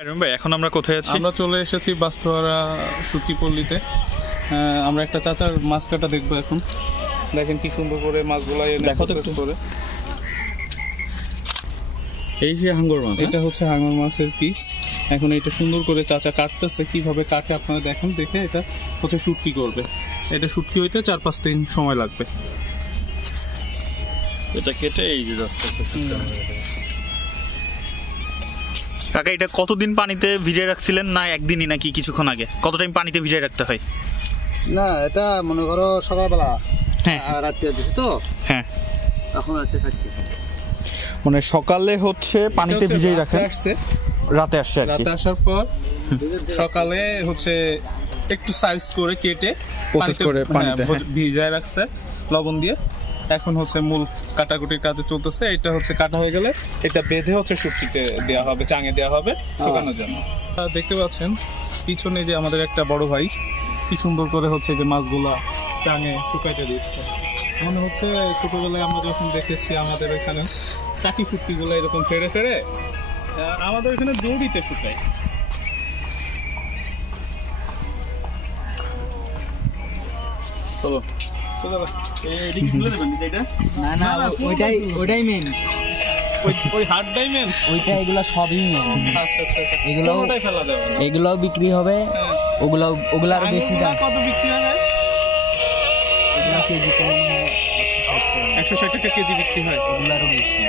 ভাই এখন আমরা কোথায় আছি? আমরা চলে এসেছি বাস্তহারা শুটকিপল্লীতে। আমরা একটা চাচার মাছ কাটা দেখবো এখন। দেখেন কি সুন্দর করে মাছগুলা প্রসেস করে। এই যে হাঙ্গর মাছ, এটা হচ্ছে হাঙ্গর মাছের পিস। এখন এটা সুন্দর করে চাচা কাটতেছে, কিভাবে কাটে আপনারা দেখেন। দেখে এটা হচ্ছে শুটকি করবে। এটা শুটকি হইতে 4-5 দিন সময় লাগবে। এটা কেটে এই যে কাকা, এটা কতদিন পানিতে ভিজিয়ে রাখছিলেন? না একদিনই নাকি কিছুক্ষণ আগে? কত টাইম পানিতে ভিজিয়ে রাখতে হয়? না, এটা মনে করো সকালবেলা রাত্রে দিছি তো, হ্যাঁ তখন রাতে খাচ্ছি। মানে সকালে হচ্ছে পানিতে ভিজিয়ে রাখেন, রাতে আসছে। রাতে আসার পর সকালে হচ্ছে একটু সাইজ করে কেটে পানিতে ভিজায় রাখছে লবণ দিয়ে। এখন হচ্ছে মূল কাটাকুটির কাজে চলতেছে। এটা হচ্ছে কাটা হয়ে গেলে এটা বেঁধে হচ্ছে শুটকিতে দেওয়া হবে, চাঙে দেওয়া হবে শুকানোর জন্য। দেখতে পাচ্ছেন পিছনে যে আমাদের একটা বড় ভাই কি সুন্দর করে হচ্ছে যে মাছগুলা চাঙে শুকাইতে দিচ্ছে। মনে হচ্ছে ছোটবেলায় আমরা যখন দেখেছি আমাদের এখানে চাকি শুটকিগুলো এরকম ফেড়ে ফেড়ে আমাদের এখানে দড়িতে শুকায়। চলো ওইটাই মেন, ওই হাড়টাই মেন, ওইটা এগুলো সবই মেন। আচ্ছা আচ্ছা আচ্ছা, এগুলোই ফেলা যাবে না। এগুলোও বিক্রি হবে, ওগুলো আরো বেশি দাম। কত বিক্রি হবে? এগুলো কেজি 160 টাকা কেজি বিক্রি হয়। ওগুলো আরো বেশি।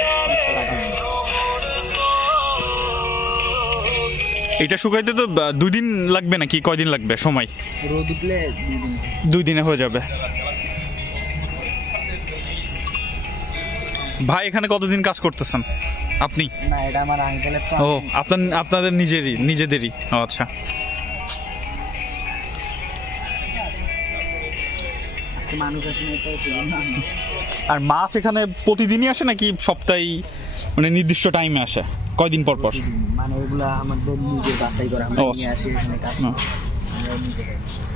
এটা শুকাইতে তো 2 দিন লাগবে নাকি কয়দিন লাগবে সময়? রোদ উঠলে 2 দিনে হয়ে যাবে। ভাই এখানে কতদিন কাজ করতেছেন আপনি? না, এটা আমার আঙ্কেলের। ও আপনাদের নিজেদেরই? ও আচ্ছা। আর মাছ এখানে প্রতিদিনই আসে নাকি সপ্তাহে মানে নির্দিষ্ট টাইমে আসে? কয়দিন পর পর? মানে এগুলা আমাদের নিজের বাছাই করা, আমরা নিয়ে আসি এখানে কাজ করি।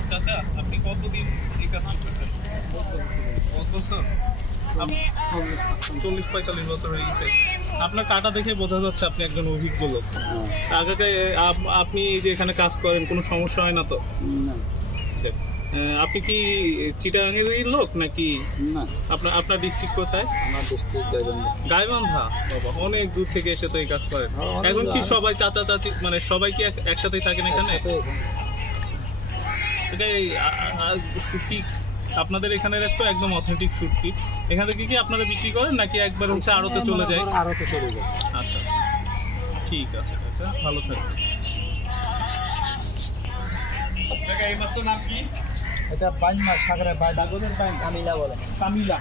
চাচা আপনি কতদিন এই কাজ করতেছেন? 40-45 বছর হয়ে গেছে। আপনার কাটা দেখে বোঝা যাচ্ছে আপনি একজন অভিজ্ঞ লোক। আগে আপনি যে এখানে কাজ করেন কোনো সমস্যা হয় না তো? আপনি কি চিটাগাংয়ের লোক নাকি? আপনার ডিস্ট্রিক্ট কোথায়? আমার ডিস্ট্রিক্ট গাইবান্ধা। বাবা, অনেক দূর থেকে এসে তো এই কাজ করেন। এখন কি সবাই চাচা চাচি মানে সবাই কি একসাথে থাকেন এখানে? এটাই শুটকি আপনাদের এখানের তো একদম অথেন্টিক শুটকি। এখান থেকে কি আপনারা বিক্রি করেন নাকি একবার হচ্ছে আড়তে চলে যায়? আড়তে চলে যায়। আচ্ছা আচ্ছা, ঠিক আছে কাকা, ভালো থাকবেন। এই মাছটার নাম কি? এটা বাইন মাছ, সাগরের বাইন, কামিলা বলে। কামিলা।